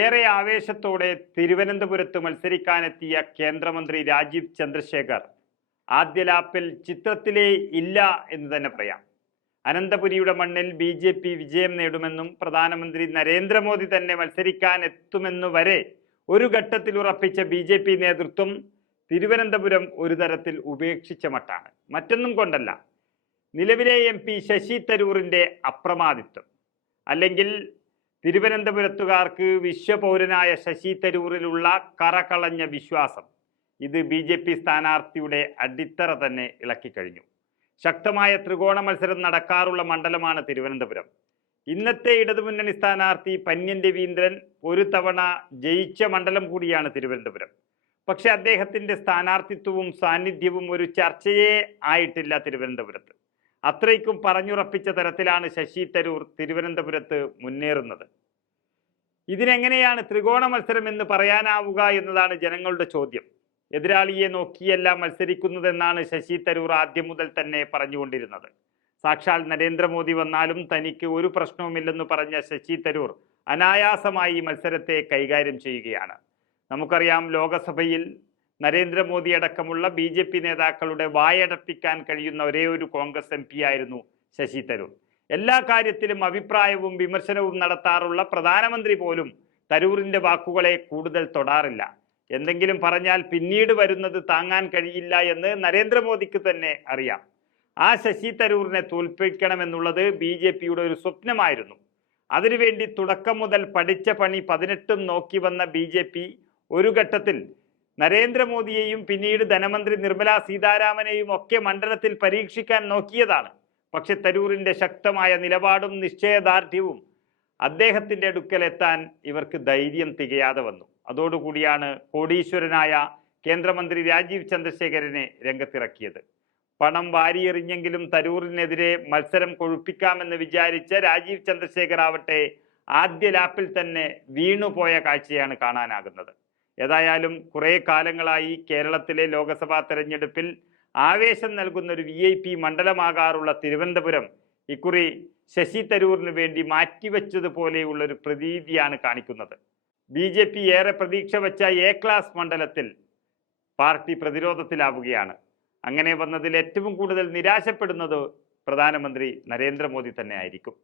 ഏറെ ആവേശത്തോടെ തിരുവനന്തപുരത്ത് മത്സരിക്കാനെത്തിയ കേന്ദ്രമന്ത്രി രാജീവ് ചന്ദ്രശേഖർ ആദ്യ ലാപ്പിൽ ചിത്രത്തിലേ ഇല്ല എന്ന് തന്നെ പറയാം. അനന്തപുരിയുടെ മണ്ണിൽ BJP വിജയം നേടുമെന്നും പ്രധാനമന്ത്രി നരേന്ദ്രമോദി തന്നെ മത്സരിക്കാൻ എത്തുമെന്നു വരെ ഒരു ഘട്ടത്തിൽ ഉറപ്പിച്ച BJP നേതൃത്വം തിരുവനന്തപുരം ഒരു തരത്തിൽ ഉപേക്ഷിച്ച മട്ടാണ്. മറ്റൊന്നും കൊണ്ടല്ല, നിലവിലെ MP ശശി തരൂറിൻ്റെ അപ്രമാദിത്വം, അല്ലെങ്കിൽ തിരുവനന്തപുരത്തുകാർക്ക് വിശ്വപൗരനായ ശശി തരൂരിലുള്ള കറകളഞ്ഞ വിശ്വാസം. ഇത് BJP സ്ഥാനാർത്ഥിയുടെ അടിത്തറ തന്നെ ഇളക്കിക്കഴിഞ്ഞു. ശക്തമായ ത്രികോണ മത്സരം നടക്കാറുള്ള മണ്ഡലമാണ് തിരുവനന്തപുരം. ഇന്നത്തെ ഇടതുമുന്നണി സ്ഥാനാർത്ഥി പന്ന്യൻ രവീന്ദ്രൻ ഒരു തവണ ജയിച്ച മണ്ഡലം കൂടിയാണ് തിരുവനന്തപുരം. പക്ഷെ അദ്ദേഹത്തിൻ്റെ സ്ഥാനാർത്ഥിത്വവും സാന്നിധ്യവും ഒരു ചർച്ചയേ ആയിട്ടില്ല തിരുവനന്തപുരത്ത്. അത്രയ്ക്കും പറഞ്ഞുറപ്പിച്ച തരത്തിലാണ് ശശി തരൂർ തിരുവനന്തപുരത്ത് മുന്നേറുന്നത്. ഇതിനെങ്ങനെയാണ് ത്രികോണ മത്സരം എന്ന് പറയാനാവുക എന്നതാണ് ജനങ്ങളുടെ ചോദ്യം. എതിരാളിയെ നോക്കിയല്ല മത്സരിക്കുന്നതെന്നാണ് ശശി തരൂർ ആദ്യം മുതൽ തന്നെ പറഞ്ഞുകൊണ്ടിരുന്നത്. സാക്ഷാൽ നരേന്ദ്രമോദി വന്നാലും തനിക്ക് ഒരു പ്രശ്നവുമില്ലെന്ന് പറഞ്ഞ ശശി തരൂർ അനായാസമായി മത്സരത്തെ കൈകാര്യം ചെയ്യുകയാണ്. നമുക്കറിയാം, ലോകസഭയിൽ നരേന്ദ്രമോദി അടക്കമുള്ള BJP നേതാക്കളുടെ വായടപ്പിക്കാൻ കഴിയുന്ന ഒരേ ഒരു കോൺഗ്രസ് MP ആയിരുന്നു ശശി തരൂർ. എല്ലാ കാര്യത്തിലും അഭിപ്രായവും വിമർശനവും നടത്താറുള്ള പ്രധാനമന്ത്രി പോലും തരൂറിൻ്റെ വാക്കുകളെ കൂടുതൽ തൊടാറില്ല. എന്തെങ്കിലും പറഞ്ഞാൽ പിന്നീട് വരുന്നത് താങ്ങാൻ കഴിയില്ല എന്ന് നരേന്ദ്രമോദിക്ക് തന്നെ അറിയാം. ആ ശശി തരൂരിനെ തോൽപ്പിക്കണമെന്നുള്ളത് BJPയുടെ ഒരു സ്വപ്നമായിരുന്നു. അതിനുവേണ്ടി തുടക്കം മുതൽ പഠിച്ച പണി 18 നോക്കി വന്ന BJP ഒരു ഘട്ടത്തിൽ നരേന്ദ്രമോദിയെയും പിന്നീട് ധനമന്ത്രി നിർമ്മല സീതാരാമനെയും ഒക്കെ മണ്ഡലത്തിൽ പരീക്ഷിക്കാൻ നോക്കിയതാണ്. പക്ഷെ തരൂരിൻ്റെ ശക്തമായ നിലപാടും നിശ്ചയദാർഢ്യവും അദ്ദേഹത്തിൻ്റെ അടുക്കൽ എത്താൻ ഇവർക്ക് ധൈര്യം തികയാതെ വന്നു. അതോടുകൂടിയാണ് കോടീശ്വരനായ കേന്ദ്രമന്ത്രി രാജീവ് ചന്ദ്രശേഖരനെ രംഗത്തിറക്കിയത്. പണം വാരിയെറിഞ്ഞെങ്കിലും തരൂരിനെതിരെ മത്സരം കൊഴുപ്പിക്കാമെന്ന് വിചാരിച്ച രാജീവ് ചന്ദ്രശേഖർ ആവട്ടെ ആദ്യ ലാപ്പിൽ തന്നെ വീണുപോയ കാഴ്ചയാണ് കാണാനാകുന്നത്. ഏതായാലും കുറേ കാലങ്ങളായി കേരളത്തിലെ ലോക്സഭാ തെരഞ്ഞെടുപ്പിൽ ആവേശം നൽകുന്ന ഒരു VIP മണ്ഡലമാകാറുള്ള തിരുവനന്തപുരം ഇക്കുറി ശശി തരൂറിന് വേണ്ടി മാറ്റിവെച്ചതുപോലെയുള്ളൊരു പ്രതീതിയാണ് കാണിക്കുന്നത്. BJP ഏറെ പ്രതീക്ഷ വെച്ച A ക്ലാസ് മണ്ഡലത്തിൽ പാർട്ടി പ്രതിരോധത്തിലാവുകയാണ്. അങ്ങനെ വന്നതിൽ ഏറ്റവും കൂടുതൽ നിരാശപ്പെടുന്നത് പ്രധാനമന്ത്രി നരേന്ദ്രമോദി തന്നെ ആയിരിക്കും.